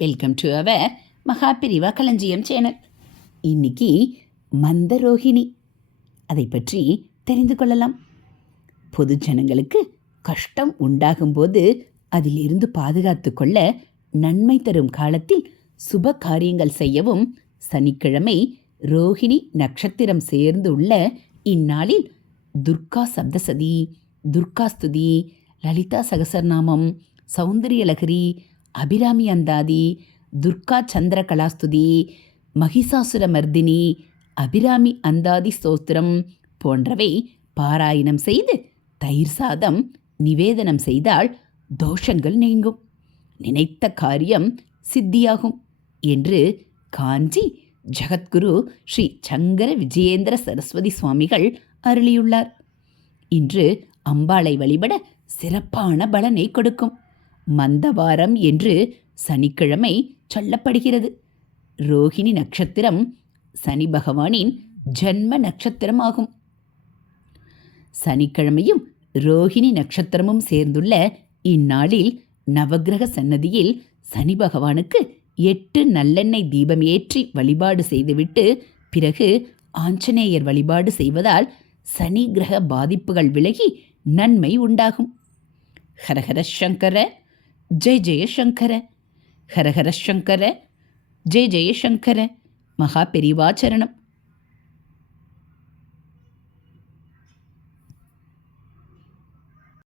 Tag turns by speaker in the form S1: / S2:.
S1: Welcome to our மகா பிரிவா களஞ்சியம் சேனல் இன்னைக்கு மந்தரோகிணி அதை பற்றி தெரிந்து கொள்ளலாம் பொது ஜனங்களுக்கு கஷ்டம் உண்டாகும்போது அதிலிருந்து பாதுகாத்து கொள்ள நன்மை தரும் காலத்தில் சுப காரியங்கள் செய்யவும் சனிக்கிழமை ரோஹிணி நட்சத்திரம் சேர்ந்து உள்ள இந்நாளில் துர்கா சப்தசதி துர்காஸ்துதி லலிதா சகசரநாமம் சௌந்தரியலகரி அபிராமி அந்தாதி துர்கா சந்திர கலாஸ்துதி மகிஷாசுர மர்தினி அபிராமி அந்தாதி ஸ்தோத்திரம் போன்றவை பாராயணம் செய்து தயிர் சாதம் நிவேதனம் செய்தால் தோஷங்கள் நீங்கும். நினைத்த காரியம் சித்தியாகும் என்று காஞ்சி ஜகத்குரு ஸ்ரீ சங்கர விஜயேந்திர சரஸ்வதி சுவாமிகள் அருளியுள்ளார். இன்று அம்பாளை வழிபட சிறப்பான பலனை கொடுக்கும். மந்தவாரம் என்று சனிக்கிழமை சொல்லப்படுகிறது. ரோஹிணி நட்சத்திரம் சனி பகவானின் ஜன்ம நட்சத்திரமாகும். சனிக்கிழமையும் ரோஹிணி நட்சத்திரமும் சேர்ந்துள்ள இந்நாளில் நவக்கிரக சன்னதியில் சனி பகவானுக்கு எட்டு நல்லெண்ணெய் தீபம் ஏற்றி வழிபாடு செய்துவிட்டு பிறகு ஆஞ்சநேயர் வழிபாடு செய்வதால் சனி கிரக பாதிப்புகள் விலகி நன்மை உண்டாகும். ஹரஹர சங்கர ஜெய் ஜெயசங்கர ஹரஹர சங்கர ஜெய் ஜெயசங்கர மகா பெரிவாச்சரணம்